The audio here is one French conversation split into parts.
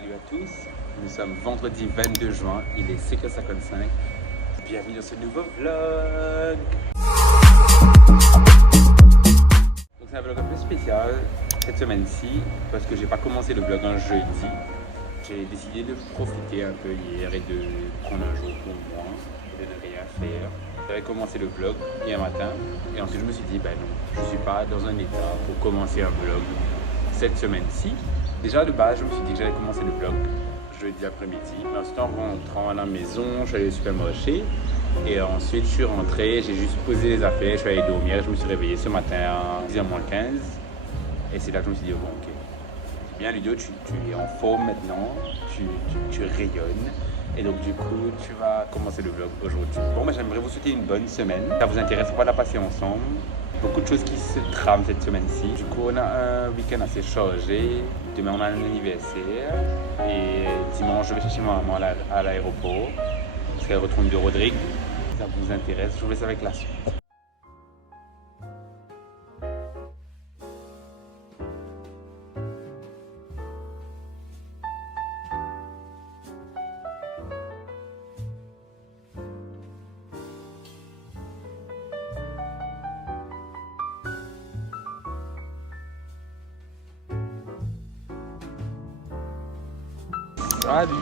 Salut à tous, nous sommes vendredi 22 juin, il est 5h55. Bienvenue dans ce nouveau vlog. Donc c'est un vlog un peu spécial cette semaine-ci parce que j'ai pas commencé le vlog un jeudi. J'ai décidé de profiter un peu hier et de prendre un jour pour moi, de ne rien faire. J'avais commencé le vlog hier matin et ensuite je me suis dit ben non, je suis pas dans un état pour commencer un vlog cette semaine-ci. Déjà de base, je me suis dit que j'allais commencer le vlog jeudi après-midi. Ensuite, en rentrant à la maison, je suis allé au supermarché. Et ensuite, je suis rentré, j'ai juste posé les affaires, je suis allé dormir. Je me suis réveillé ce matin à 10h moins 15. Et c'est là que je me suis dit, bon, ok. Bien, Ludo, tu es en forme maintenant, tu rayonnes. Et donc, du coup, tu vas commencer le vlog aujourd'hui. Bon, mais j'aimerais vous souhaiter une bonne semaine. Ça vous intéresse, on va la passer ensemble. Beaucoup de choses qui se trament cette semaine-ci. Du coup, on a un week-end assez chargé. Demain, on a un anniversaire. Et dimanche, je vais chercher ma maman à l'aéroport. Parce qu'elle retourne de Rodrigue. Si ça vous intéresse, je vous laisse avec la suite. Salut,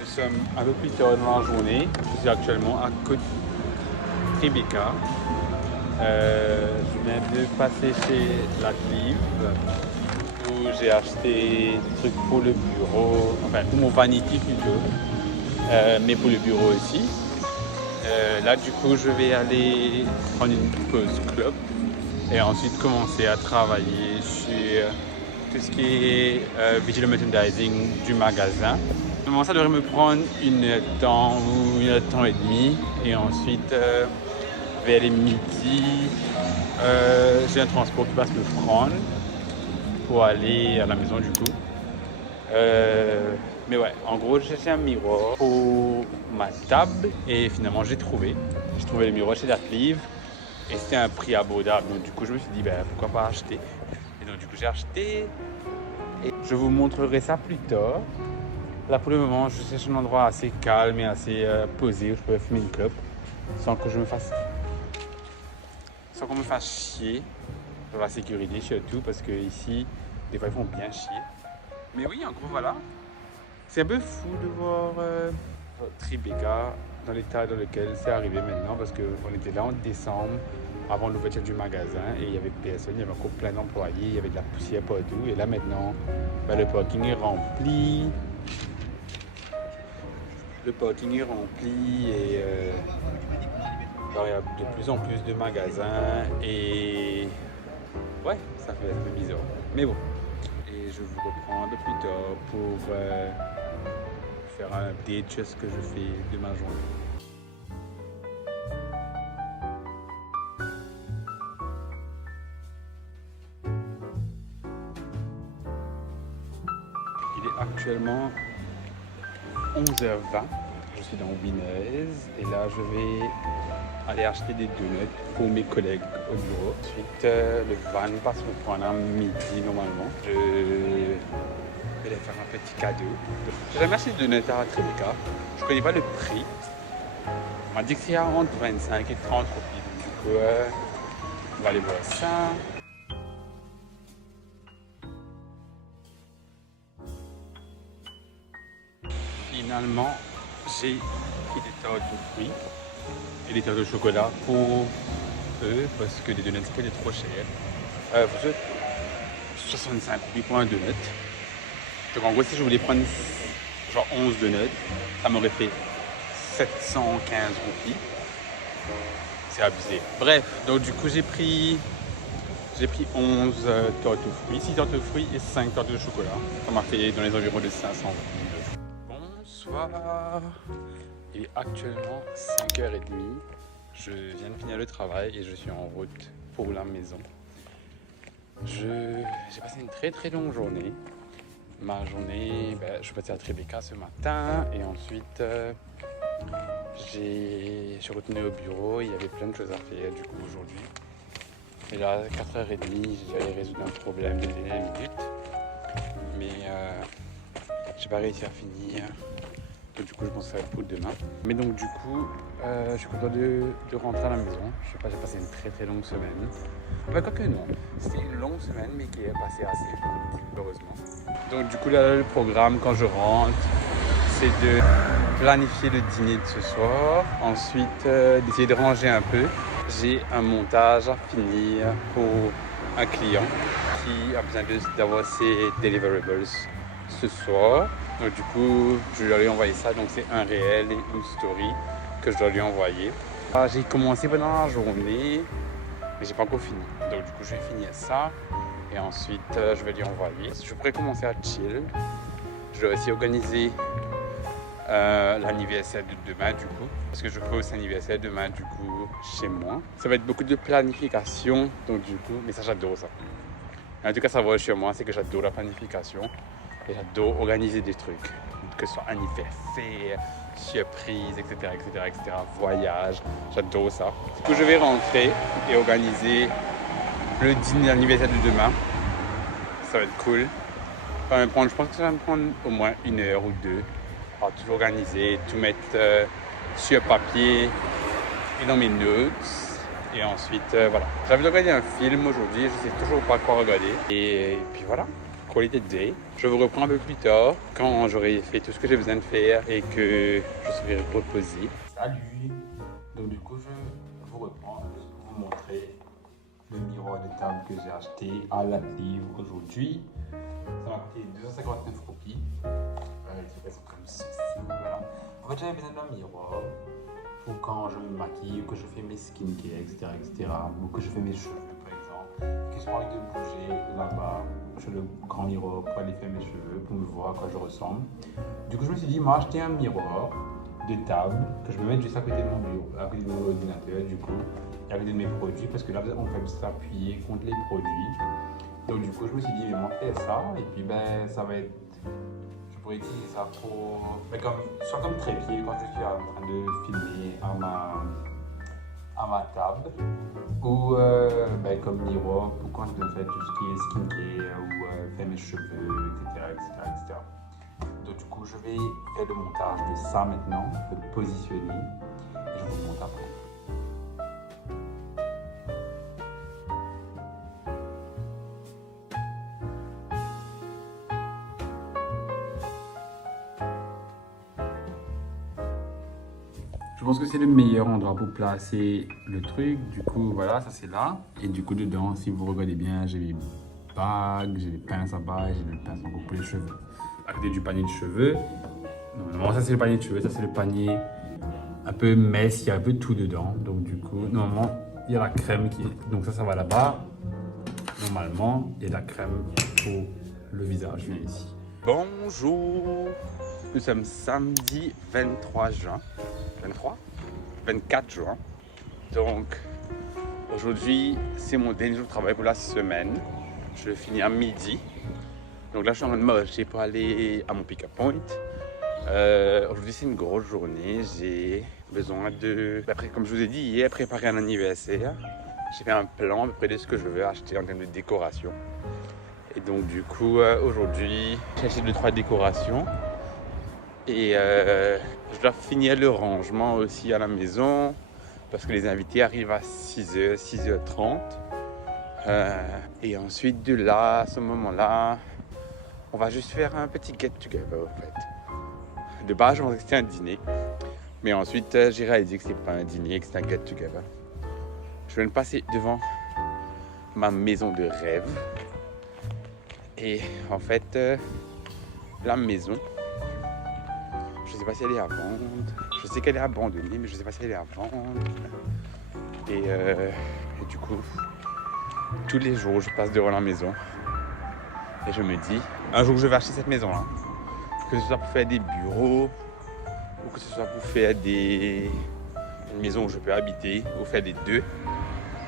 nous sommes un peu plus tard dans la journée. Je suis actuellement à côté de Tribeca. Je viens de passer chez la Clive où j'ai acheté des trucs pour le bureau, enfin pour mon vanity plutôt, mais pour le bureau aussi. Là du coup je vais aller prendre une pause club et ensuite commencer à travailler sur tout ce qui est visual merchandising du magasin. Normalement, ça devrait me prendre une heure de temps ou une heure de temps et demi. Et ensuite, vers les midi, j'ai un transport qui va me prendre pour aller à la maison du coup. Mais ouais, en gros, j'ai cherché un miroir pour ma table et finalement, j'ai trouvé. J'ai trouvé le miroir chez Datlive et c'était un prix abordable. Donc du coup, je me suis dit, ben, pourquoi pas acheter. Et donc du coup, j'ai acheté. Et je vous montrerai ça plus tard. Là pour le moment, je cherche un endroit assez calme et assez posé où je peux fumer une clope sans que je me fasse, sans qu'on me fasse chier. Pour la sécurité surtout parce que ici, des fois ils font bien chier. Mais oui, en gros voilà. C'est un peu fou de voir Tribeca dans l'état dans lequel c'est arrivé maintenant parce qu'on était là en décembre avant l'ouverture du magasin et il n'y avait personne, il y avait encore plein d'employés, il y avait de la poussière partout et là maintenant le parking est rempli. Le parking est rempli et il y a de plus en plus de magasins et ouais, ça fait un peu bizarre. Mais bon, et je vous reprends un peu plus tard pour faire un update sur ce que je fais de ma journée. Il est actuellement 11h20, je suis dans Winners et là je vais aller acheter des donuts pour mes collègues au bureau. Ensuite le van passe me prendre à midi normalement. Je vais leur faire un petit cadeau. J'ai jamais acheté de donuts à Tribeca, je connais pas le prix. On m'a dit que c'est entre 25 et 30 roupies. Du coup on va aller voir ça. Finalement, j'ai pris des tartes de fruits et des tartes de chocolat pour eux parce que les donuts étaient trop chers. Vous êtes 65 roupies pour un donut. Donc en gros, si je voulais prendre genre 11 donuts, ça m'aurait fait 715 roupies. C'est abusé. Bref, donc du coup, j'ai pris 11 tartes de fruits, 6 tartes de fruits et 5 tartes de chocolat. Ça m'a fait dans les environs de 500 roupies. Bonsoir, il est actuellement 5h30, je viens de finir le travail et je suis en route pour la maison. J'ai passé une très longue journée. Ma journée, je suis parti à Tribeca ce matin et ensuite je suis retourné au bureau, il y avait plein de choses à faire du coup aujourd'hui. Et là, 4h30, j'allais résoudre un problème de dernière minute. Mais j'ai pas réussi à finir. Donc, du coup, je pense que ça va être pour demain. Mais donc, du coup, je suis content de rentrer à la maison. Je sais pas, j'ai passé une très longue semaine. Enfin, quoi que non. C'était une longue semaine, mais qui est passée assez vite, heureusement. Donc, du coup, là, le programme, quand je rentre, c'est de planifier le dîner de ce soir. Ensuite, d'essayer de ranger un peu. J'ai un montage à finir pour un client qui a besoin d'avoir ses deliverables ce soir. Donc du coup, je dois lui envoyer ça. Donc c'est un réel et une story que je dois lui envoyer. J'ai commencé pendant la journée, mais j'ai pas encore fini. Donc du coup, je vais finir ça et ensuite je vais lui envoyer. Je pourrais commencer à chill. Je dois aussi organiser l'anniversaire de demain du coup, parce que je pose l'anniversaire demain du coup chez moi. Ça va être beaucoup de planification, donc du coup, mais ça j'adore ça. En tout cas, ça va chez moi, c'est que j'adore la planification. Et j'adore organiser des trucs, que ce soit anniversaire, surprise, etc., voyage, j'adore ça. Du coup, je vais rentrer et organiser le dîner d'anniversaire de demain. Ça va être cool. Je pense que ça va me prendre au moins 1 heure ou 2 à tout organiser, tout mettre sur papier et dans mes notes. Et ensuite, voilà. J'avais regardé un film aujourd'hui, je ne sais toujours pas quoi regarder. Et puis voilà. Quality day. Je vous reprends un peu plus tard quand j'aurai fait tout ce que j'ai besoin de faire et que je serai reposé. Salut! Donc du coup je vous reprends juste pour vous montrer le miroir de table que j'ai acheté à la livre aujourd'hui. Ça m'a coûté 259 roupies. Les sont comme ceci. Voilà. En fait j'avais besoin d'un miroir pour quand je me maquille, que je fais mes skincare, etc. Ou que je fais mes cheveux par exemple. Que j'ai pas envie de bouger là-bas. Sur le grand miroir pour aller faire mes cheveux, pour me voir à quoi je ressemble. Du coup, je me suis dit, moi, acheter un miroir de table que je me mette juste à côté de mon bureau, à côté de mon ordinateur, du coup, et à côté de mes produits, parce que là, on peut s'appuyer contre les produits. Donc, du coup, je me suis dit, mais moi, faire ça, et puis, ben, ça va être. Je pourrais utiliser ça pour. Mais soit comme trépied quand je suis en train de filmer à ma table, ou comme miroir pour quand je dois faire tout ce qui est skincare ou faire mes cheveux, etc. Donc du coup je vais faire le montage de ça maintenant, le positionner et je vous montre après. Je pense que c'est le meilleur endroit pour placer le truc. Du coup, voilà, ça c'est là. Et du coup, dedans, si vous regardez bien, j'ai des bagues, j'ai des pinces à balles, j'ai des pinces encore pour les cheveux. À côté du panier de cheveux. Non, ça c'est le panier de cheveux, ça c'est le panier un peu messe, il y a un peu tout dedans. Donc du coup, normalement, il y a la crème qui est... Donc ça va là-bas. Normalement, il y a la crème pour le visage, viens ici. Bonjour! Nous sommes samedi 23 juin. 24 juin. Donc aujourd'hui c'est mon dernier jour de travail pour la semaine. Je finis à midi. Donc là je suis en train de marcher pour aller à mon pick-up point. Aujourd'hui c'est une grosse journée. J'ai besoin de, après, comme je vous ai dit hier, préparer un anniversaire. J'ai fait un plan à peu près de ce que je veux acheter en termes de décoration. Et donc du coup aujourd'hui j'ai acheté 2-3 décorations. Et je dois finir le rangement aussi à la maison parce que les invités arrivent à 6h, 6h30. Et ensuite de là, à ce moment-là, on va juste faire un petit get-together en fait. De base, je pensais que c'était un dîner. Mais ensuite, j'ai réalisé que c'était pas un dîner, que c'était un get-together. Je viens de passer devant ma maison de rêve. Et en fait, la maison... Je ne sais pas si elle est à vendre. Je sais qu'elle est abandonnée, mais je ne sais pas si elle est à vendre. Et du coup, tous les jours, je passe devant la maison. Et je me dis, un jour, je vais acheter cette maison-là. Que ce soit pour faire des bureaux, ou que ce soit pour faire une maison où je peux habiter, ou faire des deux.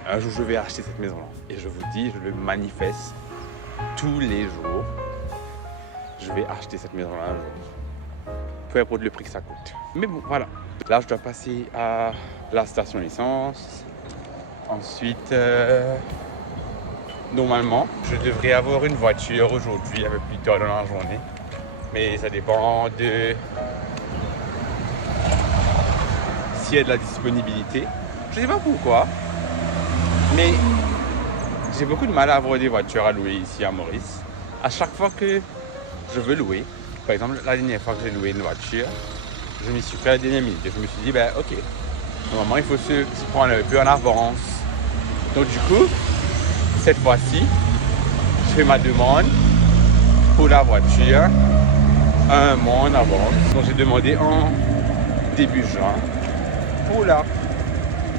Un jour, je vais acheter cette maison-là. Et je vous dis, je le manifeste tous les jours. Je vais acheter cette maison-là un jour. Peu importe le prix que ça coûte. Mais bon, voilà. Là, je dois passer à la station essence. Ensuite, normalement, je devrais avoir une voiture aujourd'hui, un peu plus tard dans la journée. Mais ça dépend de s'il y a de la disponibilité. Je sais pas pourquoi, mais j'ai beaucoup de mal à avoir des voitures à louer ici à Maurice. À chaque fois que je veux louer, par exemple la dernière fois que j'ai loué une voiture, je m'y suis pris à la dernière minute et je me suis dit ben ok, normalement il faut se prendre un peu en avance. Donc du coup, cette fois-ci, je fais ma demande pour la voiture un mois en avance. Donc j'ai demandé en début juin pour la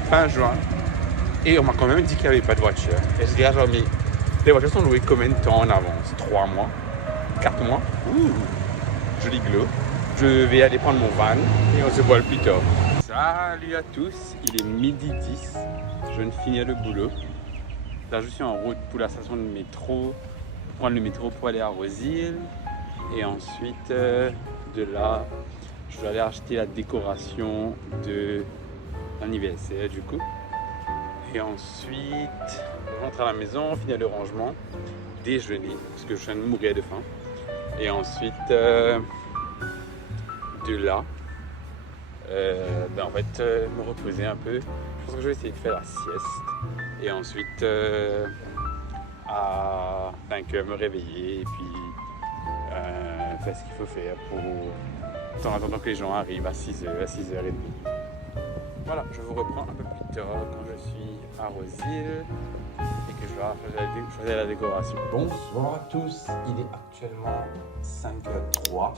fin juin. Et on m'a quand même dit qu'il n'y avait pas de voiture. Et je dis à Jean-Mi, les voitures sont louées combien de temps en avance? 3 mois? 4 mois? Ouh, joli glow. Je vais aller prendre mon van et on se voit plus tard. Salut à tous, il est midi 10. Je viens de finir le boulot. Là je suis en route pour la station de métro. Prendre le métro pour aller à Rosille. Et ensuite de là, je vais aller acheter la décoration de l'anniversaire du coup. Et ensuite, je rentre à la maison, finir le rangement, déjeuner, parce que je viens de mourir de faim. Et ensuite, de là, en fait, me reposer un peu. Je pense que je vais essayer de faire la sieste. Et ensuite, à 5 heures, me réveiller et puis faire ce qu'il faut faire pour en attendant que les gens arrivent à 6h, à 6h30. Voilà, je vous reprends un peu plus tard quand je suis à Rosille et que je vais choisir la décoration. Bonsoir à tous, il est actuellement 5h03.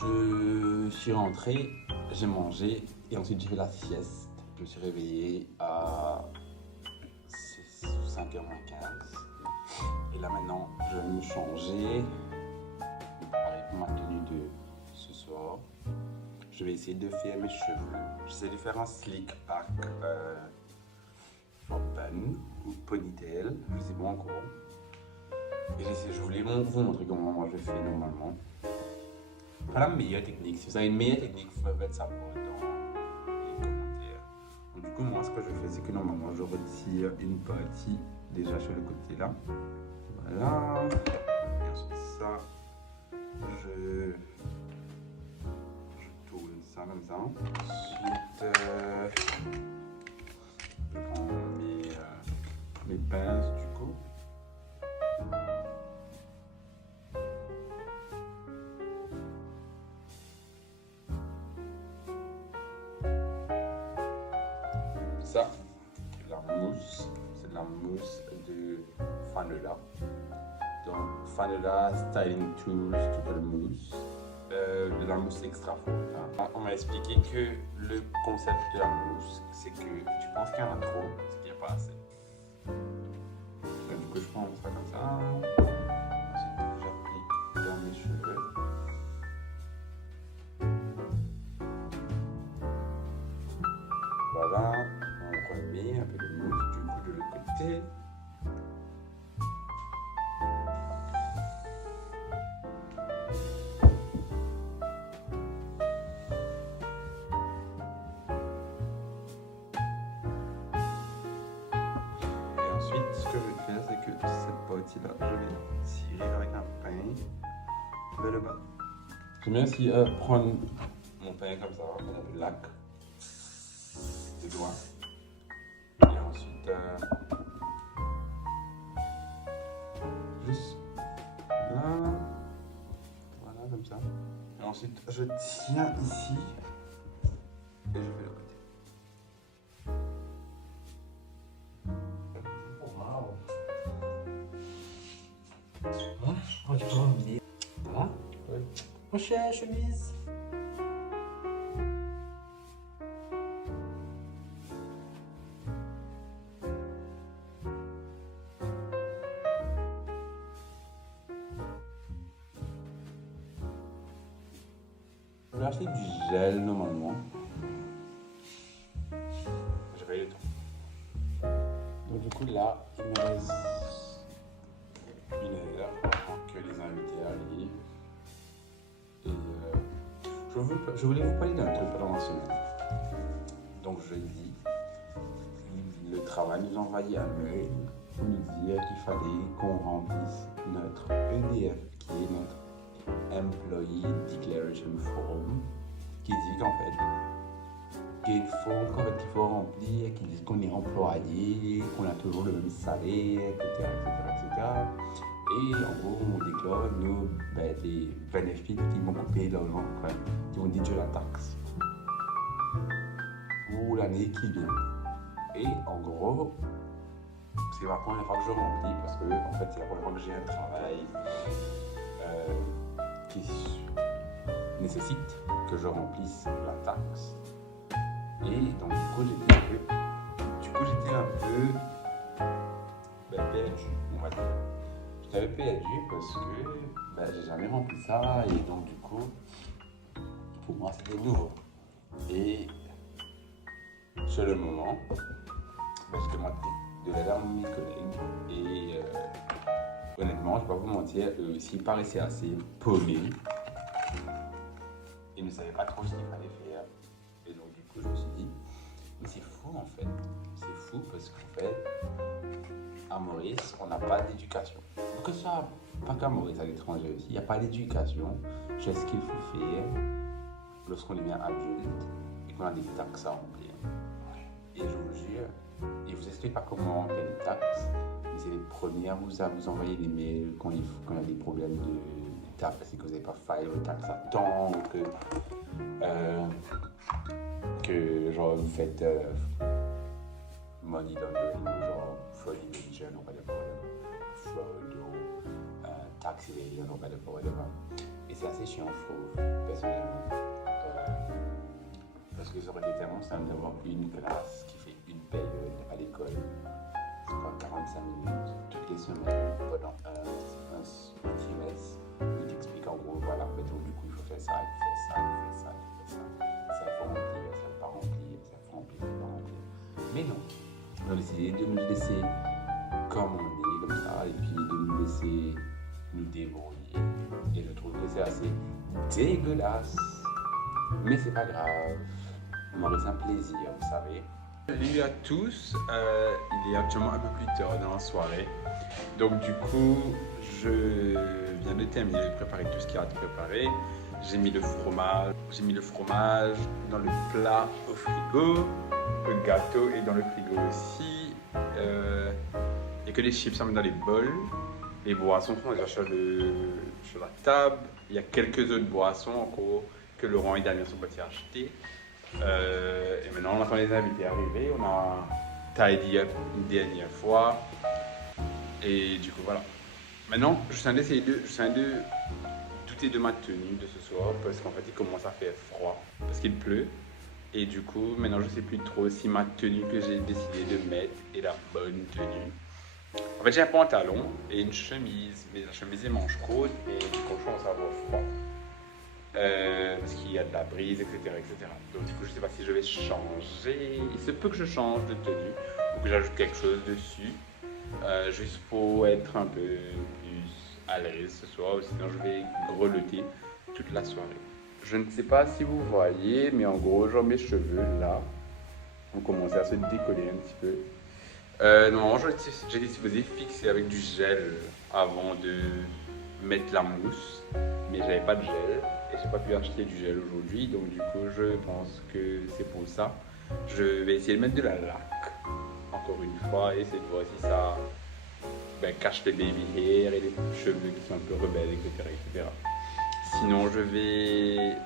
Je suis rentré, j'ai mangé et ensuite j'ai fait la sieste. Je me suis réveillé à 5h moins 15. Et là maintenant, je vais me changer, me préparer pour ma tenue de ce soir. Je vais essayer de faire mes cheveux. J'essaie de faire un slick back en bun ou ponytail, je sais pas encore. Et je voulais vous montrer comment moi je fais normalement. Pas la meilleure technique. Si vous avez une meilleure technique, vous pouvez mettre ça dans les commentaires. Donc, du coup, moi ce que je fais, c'est que normalement je retire une partie déjà sur le côté là. Voilà. Et ensuite ça, je tourne ça comme ça. Ensuite, je prends mes pinces du coup. Ça, c'est de la mousse de Fanula. Donc, Fanula Styling Tools Total Mousse. De la mousse extra forte. Hein. On m'a expliqué que le concept de la mousse, c'est que tu penses qu'il y en a trop, c'est qu'il n'y a pas assez. Donc, du coup, je prends ça comme ça. Ensuite, j'applique dans mes cheveux. Voilà, on remet un peu de mousse du coup de l'autre côté. Ensuite, ce que je vais faire, c'est que cette partie-là, je vais tirer avec un pain vers le bas. J'aime bien aussi prendre mon pain comme ça, avec un peu de lac, des doigts. Et ensuite, juste là, voilà, comme ça. Et ensuite, je tiens ici et je fais le côté. Oh, tu peux m'emmener. Ça va? Oui. Mon cher, chemise. Je vais acheter du gel normalement. Je vais le temps. Donc du coup là, il me reste 1 heure avant que les invités arrivent. Et je voulais vous parler d'un truc pendant la semaine. Donc jeudi, le travail nous a envoyé un mail pour nous dire qu'il fallait qu'on remplisse notre EDF, qui est notre Employee Declaration Form qui dit qu'en fait, qu'il faut remplir, qu'ils disent qu'on est employé, qu'on a toujours le même salaire, etc. Et en gros, on déclare les bénéfices qui vont couper l'argent, qui vont déduire la taxe pour l'année qui vient. Et en gros, c'est la première fois que je remplis parce que en fait, c'est la première fois que j'ai un travail qui nécessite que je remplisse la taxe. Et donc du coup j'étais un peu perdu, on va dire. J'étais un peu perdu parce que j'ai jamais rempli ça et donc du coup pour moi c'était nouveau. Et sur le moment, je demandais de l'aide à mes collègues et honnêtement, je ne vais pas vous mentir, s'ils paraissaient assez paumés, ils ne savaient pas trop ce qu'il fallait faire. Et donc du coup je me suis dit, mais c'est fou en fait, c'est fou parce qu'en fait, à Maurice, on n'a pas d'éducation. Que ça, pas qu'à Maurice, à l'étranger aussi, il n'y a pas d'éducation sur ce qu'il faut faire lorsqu'on devient adulte et qu'on a des taxes à remplir. Et je vous jure, ils ne vous expliquent pas comment remplir les taxes, mais c'est les premiers à vous envoyer des mails quand il y a des problèmes de taxes et que vous n'avez pas fait vos taxes à temps ou que genre vous faites money laundering, genre fraud evasion ou whatever, fraud ou tax evasion ou whatever. Et c'est assez chiant, je trouve, personnellement. Parce que ça aurait été tellement simple d'avoir une classe qui fait une période à l'école, c'est quoi, 45 minutes toutes les semaines pendant un trimestre, où il t'explique en gros, voilà, en fait, donc, du coup il faut faire ça, il faut faire ça, il faut faire ça, il faut faire ça, ça il faut remplir, ça il faut pas remplir, ça il faut remplir, ça il faut pas remplir. Mais non, ils ont décidé de nous laisser comme on est, comme ça, et puis de nous laisser nous débrouiller. Et je trouve que c'est assez dégueulasse, mais c'est pas grave. Maurice, un plaisir, vous savez. Salut à tous, il est actuellement un peu plus tard dans la soirée. Donc du coup, je viens de terminer de préparer tout ce qu'il y a à préparer. J'ai mis le fromage dans le plat au frigo. Le gâteau est dans le frigo aussi. Il n'y a que les chips sont dans les bols. Les boissons sont déjà sur la table. Il y a quelques autres boissons encore que Laurent et Damien sont partis acheter. Et maintenant on attend les invités arriver, on a tidy up une dernière fois et du coup voilà. Maintenant je suis en train de douter de ma tenue de ce soir parce qu'en fait il commence à faire froid parce qu'il pleut et du coup maintenant je sais plus trop si ma tenue que j'ai décidé de mettre est la bonne tenue. En fait j'ai un pantalon et une chemise, mais la chemise est manche courte et du coup je commence à avoir froid. Parce qu'il y a de la brise, etc., etc. Donc du coup, je ne sais pas si je vais changer. Il se peut que je change de tenue ou que j'ajoute quelque chose dessus, juste pour être un peu plus à l'aise ce soir. Ou sinon, je vais grelotter toute la soirée. Je ne sais pas si vous voyez, mais en gros, genre mes cheveux là ont commencé à se décoller un petit peu. Normalement, j'étais supposé fixer avec du gel avant de mettre la mousse, mais j'avais pas de gel. Et j'ai pas pu acheter du gel aujourd'hui, donc du coup je pense que c'est pour ça. Je vais essayer de mettre de la laque encore une fois et essayer de voir si ça cache les baby hair et les cheveux qui sont un peu rebelles, etc. Sinon je vais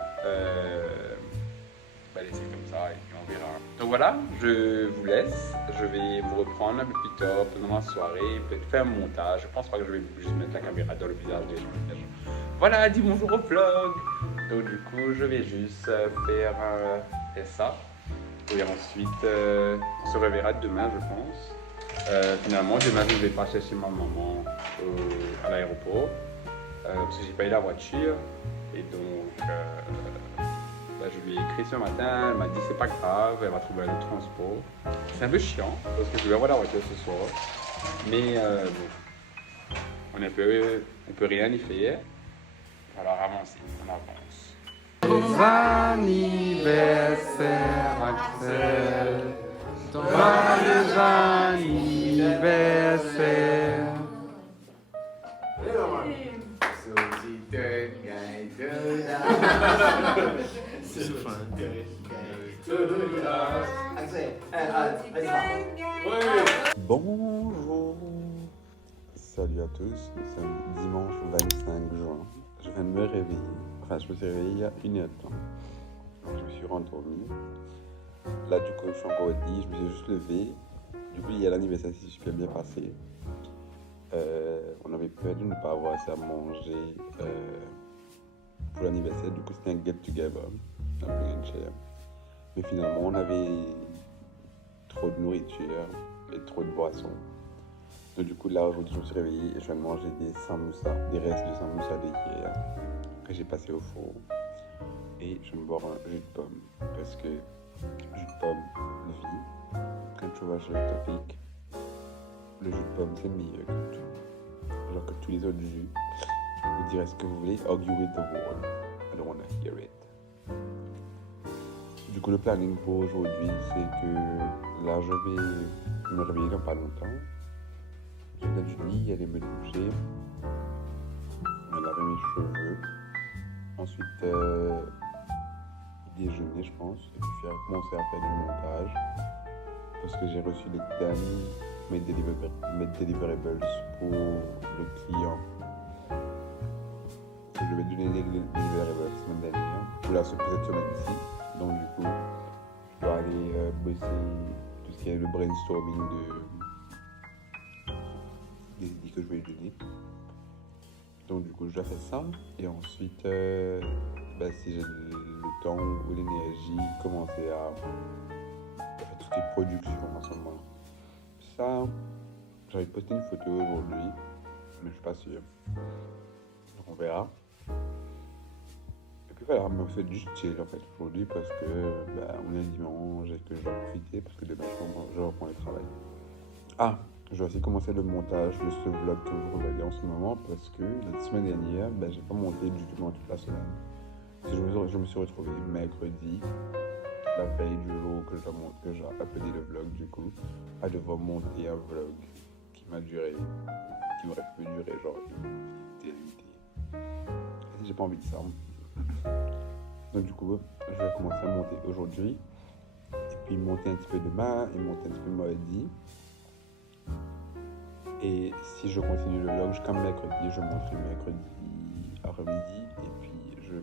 laisser comme ça et puis on verra. Donc voilà, je vous laisse. Je vais vous reprendre un peu plus tard pendant la soirée, peut-être faire un montage. Je pense pas que je vais juste mettre la caméra dans le visage des gens. Voilà, dis bonjour au vlog. Donc du coup, je vais juste faire ça. Et ensuite, on se reverra demain, je pense. Finalement, demain, je ne vais pas chercher ma maman à l'aéroport. Parce que j'ai pas eu la voiture. Et donc, je lui ai écrit ce matin. Elle m'a dit c'est pas grave, elle va trouver un autre transport. C'est un peu chiant, parce que je vais avoir la voiture ce soir. Mais bon, on peut rien y faire. Alors avancez, on avance. Bon anniversaire Axel, joyeux anniversaire. C'est fin. Bonjour. Salut à tous, nous sommes dimanche 25 juin. Je viens de me réveiller, enfin je me suis réveillé il y a 1 heure de temps. Donc je me suis rendormi. Là du coup je suis encore au lit, je me suis juste levé. Du coup il y a l'anniversaire qui s'est super bien passé. On avait peur de ne pas avoir assez à manger pour l'anniversaire, du coup c'était un get together, un peu une chair. Mais finalement on avait trop de nourriture et trop de boissons. Donc du coup là aujourd'hui je me suis réveillé et je viens de manger des samoussas, des restes de samoussas d'hier que j'ai passé au four. Et je vais me boire un jus de pomme parce que jus de pomme, vie, quand tu vois sur le topic, le jus de pomme c'est meilleur que tout. Alors que tous les autres jus, vous direz ce que vous voulez, argue with the wall, I don't wanna hear it. Du coup le planning pour aujourd'hui c'est que là je vais me réveiller dans pas longtemps. Je vais du lit, aller me doucher, me laver mes cheveux, ensuite déjeuner je pense, et puis commencer à faire du montage parce que j'ai reçu les derniers mes deliverables pour le client. Je vais donner les deliverables la semaine dernière, pour cette semaine-ci, donc du coup je dois aller bosser tout ce qui est le brainstorming des idées que je vais lui donner. Donc du coup je dois faire ça et ensuite si j'ai le temps ou l'énergie commencer à faire tout ce qui est production en ce moment. Ça, j'avais posté une photo aujourd'hui mais je suis pas sûr, donc on verra. Et puis voilà, me fait juste chill en fait aujourd'hui parce que on est dimanche et que je dois profiter parce que demain je reprends le travail. Je vais aussi commencer le montage de ce vlog que vous regardez en ce moment parce que la semaine dernière, j'ai pas monté du tout toute la semaine. Je me suis retrouvé mercredi, la veille du jour que j'ai uploadé le vlog du coup, à devoir monter un vlog qui aurait pu durer genre une éternité. Et j'ai pas envie de ça. Donc du coup, je vais commencer à monter aujourd'hui, et puis monter un petit peu demain, et monter un petit peu mardi. Et si je continue le vlog jusqu'à mercredi, je monterai mercredi après-midi, et puis je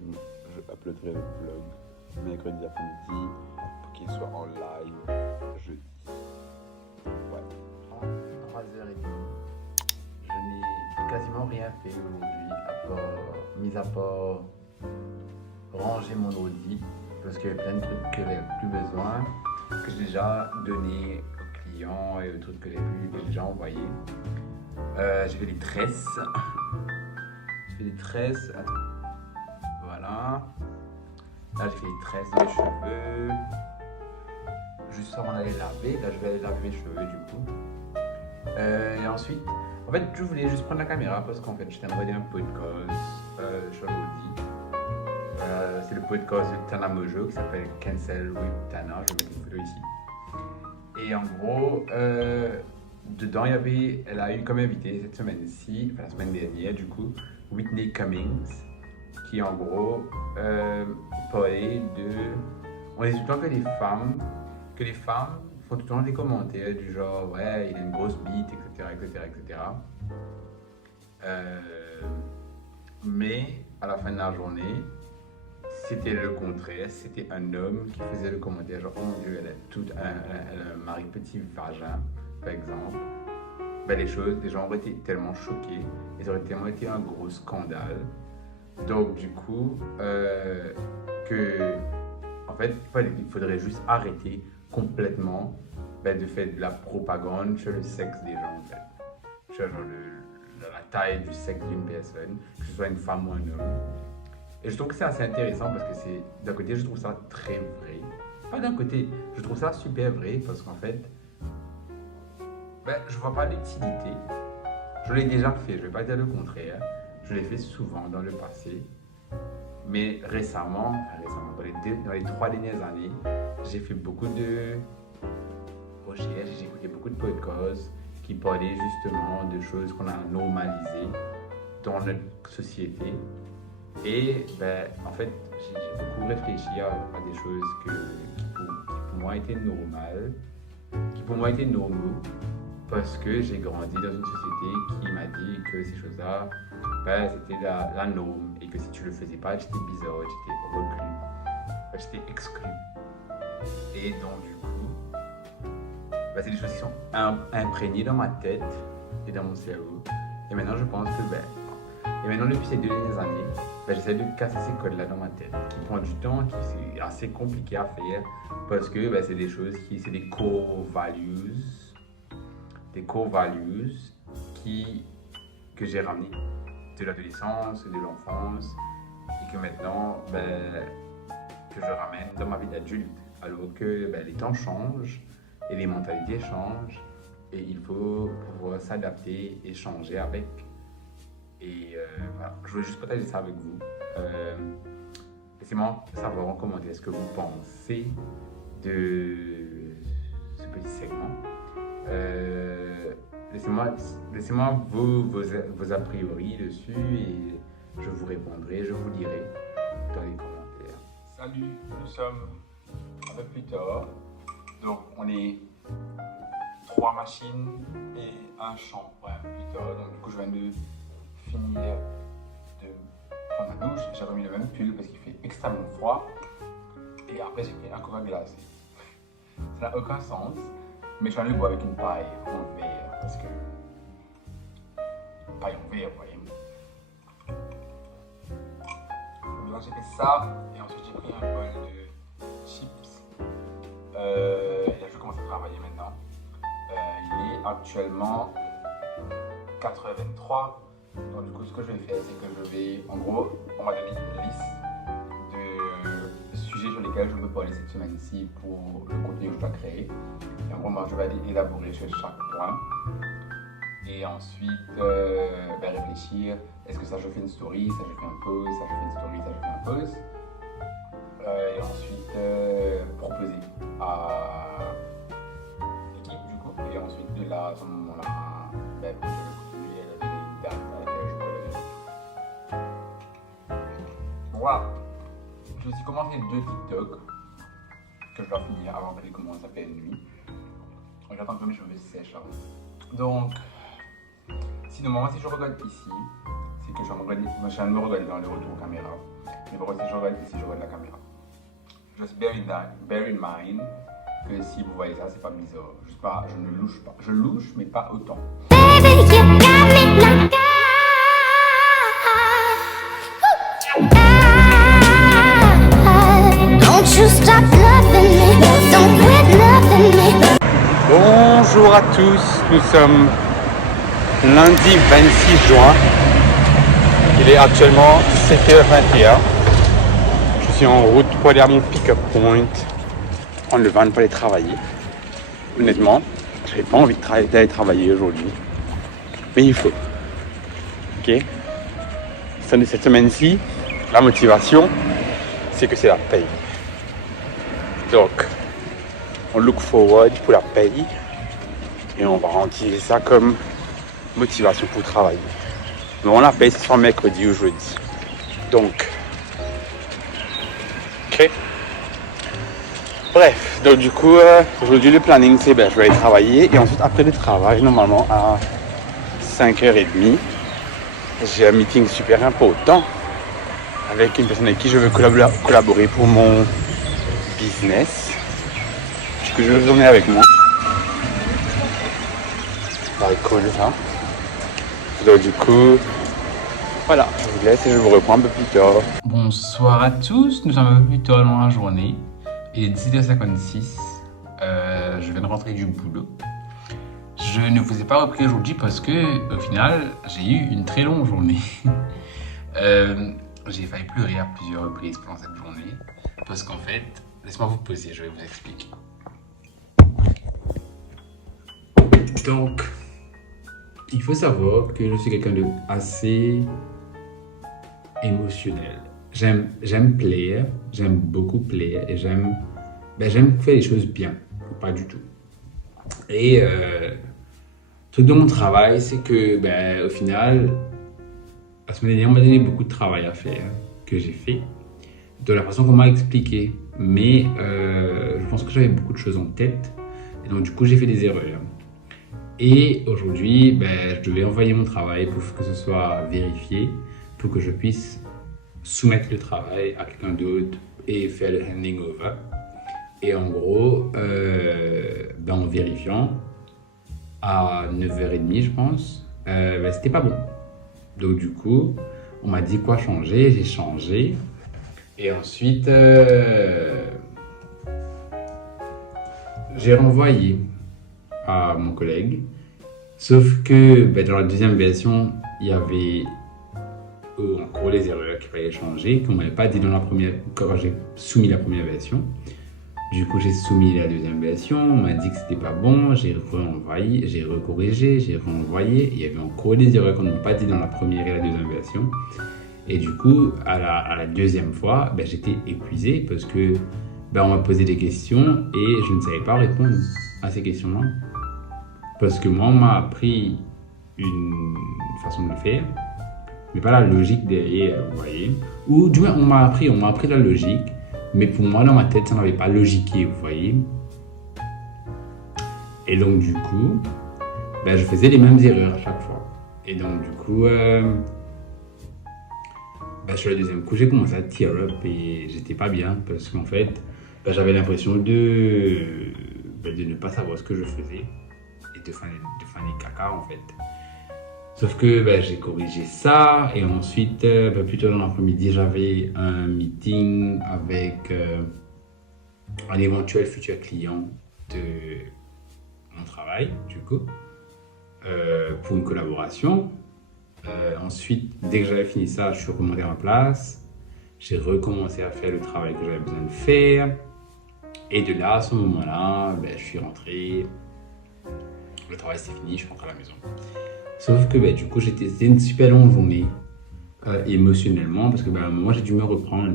uploaderai le vlog mercredi après-midi pour qu'il soit en live jeudi. Ouais. À 3h30, je n'ai quasiment rien fait aujourd'hui, mis à part ranger mon ordi, parce qu'il y avait plein de trucs que j'avais plus besoin, que j'ai déjà donné aux clients et aux trucs que j'ai déjà envoyés. J'ai fait des tresses. Attends. Voilà. Là, j'ai fait des tresses dans les cheveux. Juste avant d'aller laver. Là, je vais aller laver mes cheveux du coup. Et ensuite, en fait, je voulais juste prendre la caméra parce qu'en fait, j'étais en train de regarder un podcast sur l'ordi. C'est le podcast de Tana Mojo qui s'appelle Cancel with Tana. Je vais mettre une photo ici. Et en gros, dedans, elle a eu comme invité cette semaine-ci, enfin la semaine dernière du coup, Whitney Cummings, qui en gros parlait de... On dit tout le temps que les femmes font tout le temps des commentaires du genre ouais, il a une grosse bite, etc. Mais à la fin de la journée, c'était le contraire, c'était un homme qui faisait le commentaire genre oh mon dieu, elle a un mari petit vagin, par exemple. Les gens auraient été tellement choqués, et ça aurait tellement été un gros scandale. Donc du coup, en fait, il faudrait juste arrêter complètement de faire de la propagande sur le sexe des gens en fait. Sur genre la taille du sexe d'une personne, que ce soit une femme ou un homme. Et je trouve que c'est assez intéressant parce que d'un côté, je trouve ça très vrai. Pas d'un côté, je trouve ça super vrai parce qu'en fait, je vois pas l'utilité. Je l'ai déjà fait, je vais pas dire le contraire. Je l'ai fait souvent dans le passé. Mais récemment, dans les 3 dernières années, j'ai fait beaucoup de recherches, j'ai écouté beaucoup de podcasts qui parlaient justement de choses qu'on a normalisées dans notre société. Et en fait, j'ai beaucoup réfléchi à des choses qui pour moi étaient normales, qui pour moi étaient normaux, parce que j'ai grandi dans une société qui m'a dit que ces choses-là, c'était la norme, et que si tu le faisais pas, j'étais bizarre, j'étais reclus, j'étais exclu. Et donc du coup, c'est des choses qui sont imprégnées dans ma tête et dans mon cerveau. Et maintenant, je pense que et maintenant, depuis ces 2 dernières années, j'essaie de casser ces codes-là dans ma tête, qui prend du temps, qui c'est assez compliqué à faire, parce que c'est des choses c'est des core values que j'ai ramenées de l'adolescence, de l'enfance, et que maintenant, que je ramène dans ma vie d'adulte, alors que les temps changent et les mentalités changent, et il faut pouvoir s'adapter et changer avec. Et voilà, je voulais juste partager ça avec vous. Laissez-moi savoir en commentaire ce que vous pensez de ce petit segment. Laissez-moi vos a priori dessus et je vous répondrai, je vous dirai dans les commentaires. Salut, nous sommes un peu plus tard. Donc on est 3 machines et un champ. Ouais, un peu plus tard. Donc du coup je viens de finir de prendre ma douche. J'ai remis le même pull parce qu'il fait extrêmement froid. Et après j'ai pris un coca glacé. Ça n'a aucun sens. Mais je suis allé boire avec une paille en verre parce que paille en verre, vous voyez. Donc j'ai fait ça et ensuite j'ai pris un bol de chips. Et là je commence à travailler maintenant. Il est actuellement 4h23. Donc du coup ce que je vais faire c'est que je vais, en gros, on m'a donné une liste de sujets sur lesquels je veux parler cette semaine-ci pour le contenu que je dois créer. Et en gros moi je vais aller élaborer sur chaque point. Et ensuite réfléchir, est-ce que ça je fais une story, ça je fais un post, ça je fais une story, ça je fais un post. Et ensuite proposer à l'équipe du coup. Et ensuite de là, à ce moment-là, je vais continuer à donner une date à laquelle je pourrais le donner. Voilà. J'ai aussi commencé 2 TikTok que je dois finir avant qu'elle commence à faire nuit. J'attends que mes cheveux sèchent avant. Donc, si normalement si je regarde ici, c'est que je viens de me regarder dans le retour caméra. Mais pour si je regarde ici, je regarde la caméra. Just bear in mind que si vous voyez ça, c'est pas bizarre. Je ne louche pas. Je louche, mais pas autant. Bonjour à tous, nous sommes lundi 26 juin. Il est actuellement 7h21. Je suis en route pour aller à mon pick-up point, prendre le van pour aller travailler. Honnêtement, je n'avais pas envie d'aller travailler aujourd'hui, mais il faut. Ok. Cette semaine-ci, la motivation, c'est que c'est la paye. Donc, on look forward pour la paye et on va utiliser ça comme motivation pour travailler. Mais on la paye soit mercredi ou jeudi. Donc, ok. Bref, donc du coup, aujourd'hui le planning c'est je vais aller travailler et ensuite après le travail, normalement à 5h30, j'ai un meeting super important avec une personne avec qui je veux collaborer pour mon business. Que je vais vous emmener avec moi. Ça va être cool ça. Donc du coup, voilà, je vous laisse et je vous reprends un peu plus tard. Bonsoir à tous, nous sommes un peu plus tard dans la journée. Il est 17h56. Je viens de rentrer du boulot. Je ne vous ai pas repris aujourd'hui parce que au final, j'ai eu une très longue journée. J'ai failli pleurer à plusieurs reprises pendant cette journée. Parce qu'en fait, laissez-moi vous poser, je vais vous expliquer. Donc, il faut savoir que je suis quelqu'un de assez émotionnel. J'aime plaire, j'aime beaucoup plaire et j'aime faire les choses bien, pas du tout. Et le truc de mon travail, c'est que au final, la semaine dernière, on m'a donné beaucoup de travail à faire. que j'ai fait de la façon qu'on m'a expliqué. Mais je pense que j'avais beaucoup de choses en tête. Et donc, du coup, j'ai fait des erreurs. Et aujourd'hui, je devais envoyer mon travail pour que ce soit vérifié, pour que je puisse soumettre le travail à quelqu'un d'autre et faire le handing over. Et en gros, en vérifiant, à 9h30, je pense, c'était pas bon. Donc du coup, on m'a dit quoi changer, j'ai changé. Et ensuite, j'ai renvoyé à mon collègue. Sauf que dans la deuxième version, il y avait encore les erreurs qu'il fallait changer, qu'on ne m'avait pas dit dans la première, quand j'ai soumis la première version. Du coup, j'ai soumis la deuxième version, on m'a dit que c'était pas bon, j'ai renvoyé, j'ai recorrigé, j'ai renvoyé. Il y avait encore des erreurs qu'on ne m'a pas dit dans la première et la deuxième version. Et du coup, à la deuxième fois, j'étais épuisé parce que on m'a posé des questions et je ne savais pas répondre à ces questions-là. Parce que moi, on m'a appris une façon de le faire, mais pas la logique derrière, vous voyez. Ou du moins, on m'a appris la logique, mais pour moi, dans ma tête, ça n'avait pas logiqué, vous voyez. Et donc, du coup, je faisais les mêmes erreurs à chaque fois. Et donc, du coup, sur le deuxième coup, j'ai commencé à tear up et j'étais pas bien parce qu'en fait, j'avais l'impression de ne pas savoir ce que je faisais et de faire des caca, en fait. Sauf que j'ai corrigé ça et ensuite, plus tard dans l'après-midi, j'avais un meeting avec un éventuel futur client de mon travail, du coup, pour une collaboration. Ensuite, dès que j'avais fini ça, je suis remonté en place. J'ai recommencé à faire le travail que j'avais besoin de faire. Et de là, à ce moment-là, je suis rentré. Le travail c'est fini, je suis rentré à la maison. Sauf que du coup, c'était une super longue journée émotionnellement parce que moi, j'ai dû me reprendre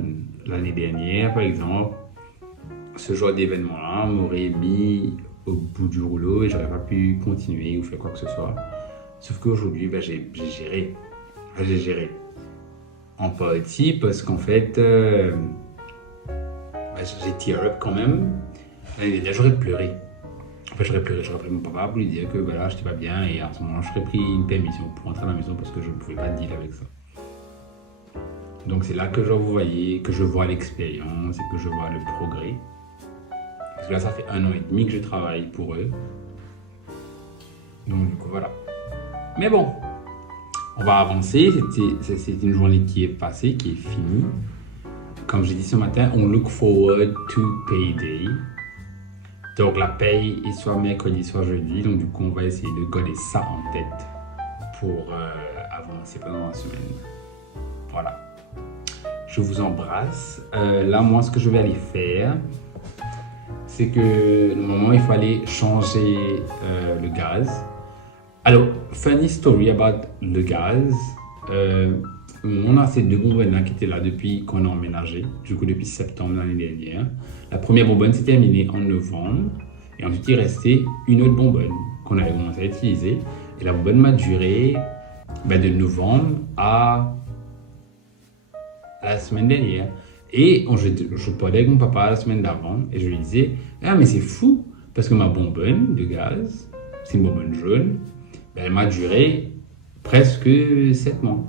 l'année dernière, par exemple. Ce genre d'événement-là m'aurait mis au bout du rouleau et j'aurais pas pu continuer ou faire quoi que ce soit. Sauf qu'aujourd'hui, j'ai géré. J'ai géré. En partie parce qu'en fait, j'ai tear up quand même. L'année dernière, j'aurais pleuré. En fait, j'aurais appelé mon papa pour lui dire que j'étais pas bien et à ce moment-là, j'aurais pris une permission pour rentrer à la maison parce que je ne pouvais pas deal avec ça. Donc c'est là que vous voyez, que je vois l'expérience et que je vois le progrès. Parce que là, ça fait 1 an et demi que je travaille pour eux. Donc du coup, voilà. Mais bon, on va avancer. C'est une journée qui est passée, qui est finie. Comme j'ai dit ce matin, on look forward to payday. Donc la paye est soit mercredi, soit jeudi. Donc du coup, on va essayer de garder ça en tête pour avancer pendant la semaine. Voilà. Je vous embrasse. Là, moi, ce que je vais aller faire, c'est que normalement, il faut aller changer le gaz. Alors, funny story about le gaz. On a ces 2 bonbonnes là qui étaient là depuis qu'on a emménagé, du coup depuis septembre l'année dernière. La première bonbonne s'est terminée en novembre et ensuite il restait une autre bonbonne qu'on avait commencé à utiliser. Et la bonbonne m'a duré de novembre à la semaine dernière. Et je parlais avec mon papa la semaine d'avant et je lui disais « Ah mais c'est fou parce que ma bonbonne de gaz, c'est une bonbonne jaune, elle m'a duré presque 7 mois. »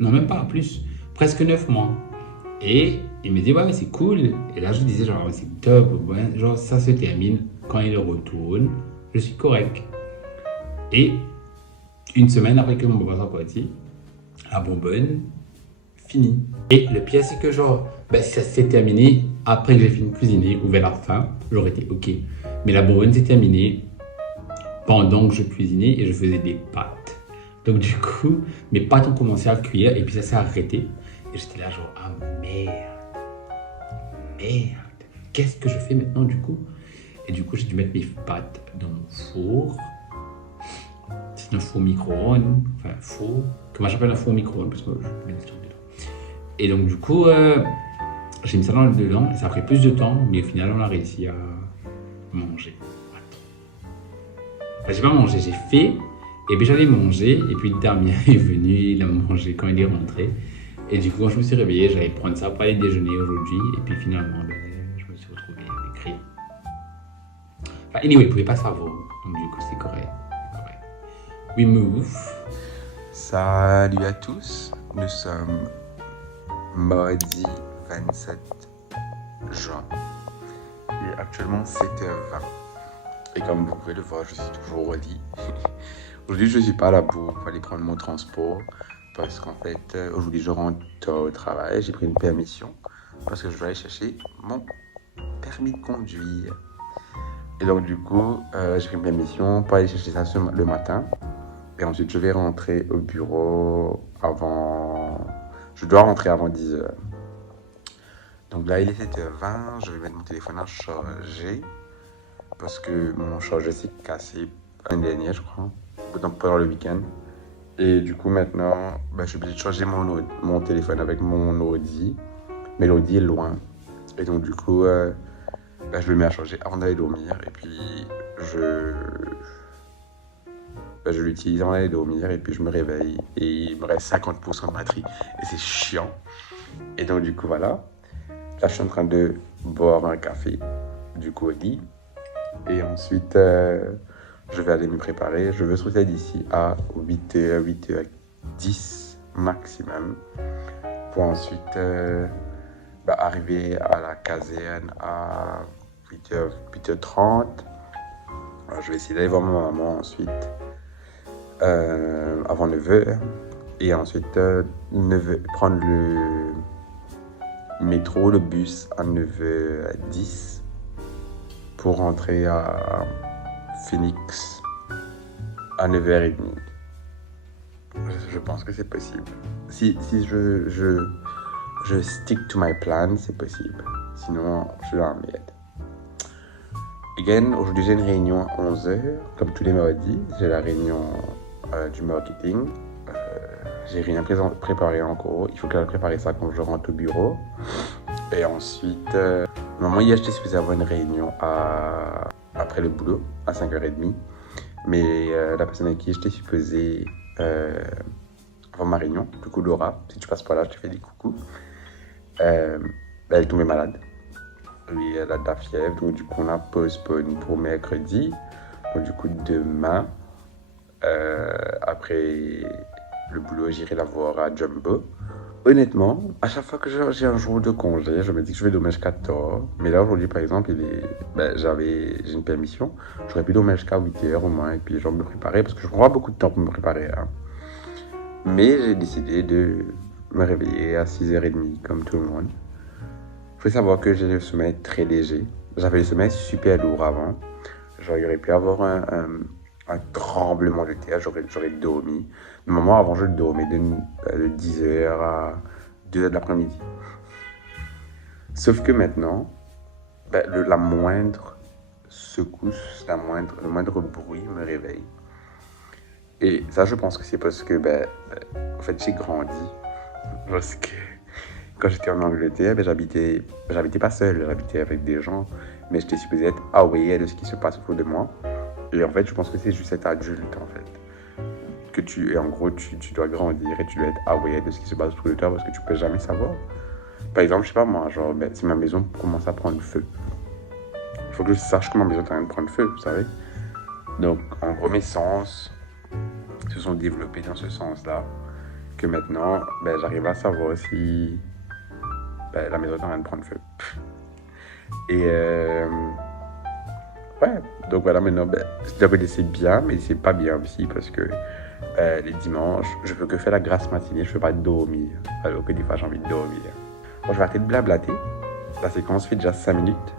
Non, même pas, plus. Presque 9 mois. Et il me dit, ouais, mais c'est cool. Et là, je disais, genre, c'est top. Ouais, genre, ça se termine. Quand il retourne, je suis correct. Et une semaine après que mon papa soit parti, la bonbonne, finie. Et le pire, c'est que, genre, ça s'est terminé après que j'ai fini de cuisiner ou vers la fin. J'aurais été OK. Mais la bonbonne s'est terminée pendant que je cuisinais et je faisais des pâtes. Donc du coup, mes pâtes ont commencé à cuire et puis ça s'est arrêté. Et j'étais là genre, ah merde, qu'est-ce que je fais maintenant du coup? Et du coup, j'ai dû mettre mes pâtes dans mon four. C'est un four micro-ondes, enfin four, comment j'appelle un four micro-ondes parce que je mets des trucs dedans. Et donc du coup, j'ai mis ça dedans et ça a pris plus de temps, mais au final, on a réussi à manger. Enfin, j'ai pas mangé, j'ai fait. Et puis j'allais manger, et puis Damien est venu, il a mangé quand il est rentré. Et du coup, quand je me suis réveillé, j'allais prendre ça pour aller déjeuner aujourd'hui. Et puis finalement, je me suis retrouvé écrit. Enfin, anyway, vous ne pouvez pas savoir. Donc du coup, c'est correct. We move. Salut à tous, nous sommes mardi 27 juin. Il est actuellement 7h20. Et comme vous pouvez le voir, je suis toujours au lit. Aujourd'hui, je ne suis pas à la bourre pour aller prendre mon transport. Parce qu'en fait, aujourd'hui, je rentre tard au travail. J'ai pris une permission parce que je dois aller chercher mon permis de conduire. Et donc, du coup, j'ai pris une permission pour aller chercher ça le matin. Et ensuite, je vais rentrer au bureau avant... Je dois rentrer avant 10h. Donc là, il est 7h20. Je vais mettre mon téléphone à charger. Parce que mon chargeur s'est cassé l'année dernière, je crois. Donc pendant le week-end. Et du coup, maintenant, je suis obligé de charger mon téléphone avec mon ordi. Mais l'ordi est loin. Et donc, du coup, je le mets à charger avant d'aller dormir. Et puis, je l'utilise avant d'aller dormir. Et puis, je me réveille. Et il me reste 50% de batterie. Et c'est chiant. Et donc, du coup, voilà. Là, je suis en train de boire un café. Du coup, au lit. Et ensuite, je vais aller me préparer. Je veux sortir d'ici à 8h, 8h10 maximum. Pour ensuite arriver à la caserne à 8h30. Alors, je vais essayer d'aller voir ma maman ensuite. Avant 9h. Et ensuite, prendre le métro, le bus à 9h10. Pour rentrer à Phoenix à 9h30. Je pense que c'est possible. Si je stick to my plan, c'est possible. Sinon, je suis dans la merde. Again, aujourd'hui, j'ai une réunion à 11h. Comme tous les mardis, j'ai la réunion du marketing. J'ai rien préparé encore. Il faut que je prépare ça quand je rentre au bureau. Et ensuite, normalement, hier, j'étais supposé avoir une réunion après le boulot, à 5h30. Mais la personne avec qui j'étais supposé avoir ma réunion, coucou Laura, si tu passes par là, je te fais des coucous. Elle est tombée malade. Oui, elle a de la fièvre, donc du coup, on a postponé pour mercredi. Donc du coup, demain, après le boulot, j'irai la voir à Jumbo. Honnêtement, à chaque fois que j'ai un jour de congé, je me dis que je vais dormir jusqu'à tard. Mais là, aujourd'hui, par exemple, j'ai une permission. J'aurais pu dormir jusqu'à 8h au moins. Et puis, genre, me préparer. Parce que je prends beaucoup de temps pour me préparer. Hein. Mais j'ai décidé de me réveiller à 6h30, comme tout le monde. Il faut savoir que j'ai le sommeil très léger. J'avais le sommeil super lourd avant. J'aurais pu avoir un tremblement de terre, j'aurais dormi. Normalement, avant, je dormais de 10h à 2h de l'après-midi. Sauf que maintenant, la moindre secousse, le moindre bruit me réveille. Et ça, je pense que c'est parce que, en fait, j'ai grandi. Parce que quand j'étais en Angleterre, j'habitais pas seul, j'habitais avec des gens, mais j'étais supposé être aware de ce qui se passe autour de moi. Et en fait, je pense que c'est juste être adulte, en fait. Et en gros, tu dois grandir et tu dois être aware de ce qui se passe autour de toi parce que tu peux jamais savoir. Par exemple, je sais pas moi, genre, si ma maison commence à prendre feu, il faut que je sache que ma maison est en train de prendre feu, vous savez. Donc, en gros, mes sens se sont développés dans ce sens-là, que maintenant, j'arrive à savoir si la maison est en train de prendre feu. Et ouais, donc voilà, maintenant, je la connaissais bien, mais c'est pas bien aussi parce que les dimanches, je peux que faire la grasse matinée, je peux pas dormir, alors que des fois j'ai envie de dormir. Bon, je vais arrêter de blablater, la séquence fait déjà 5 minutes,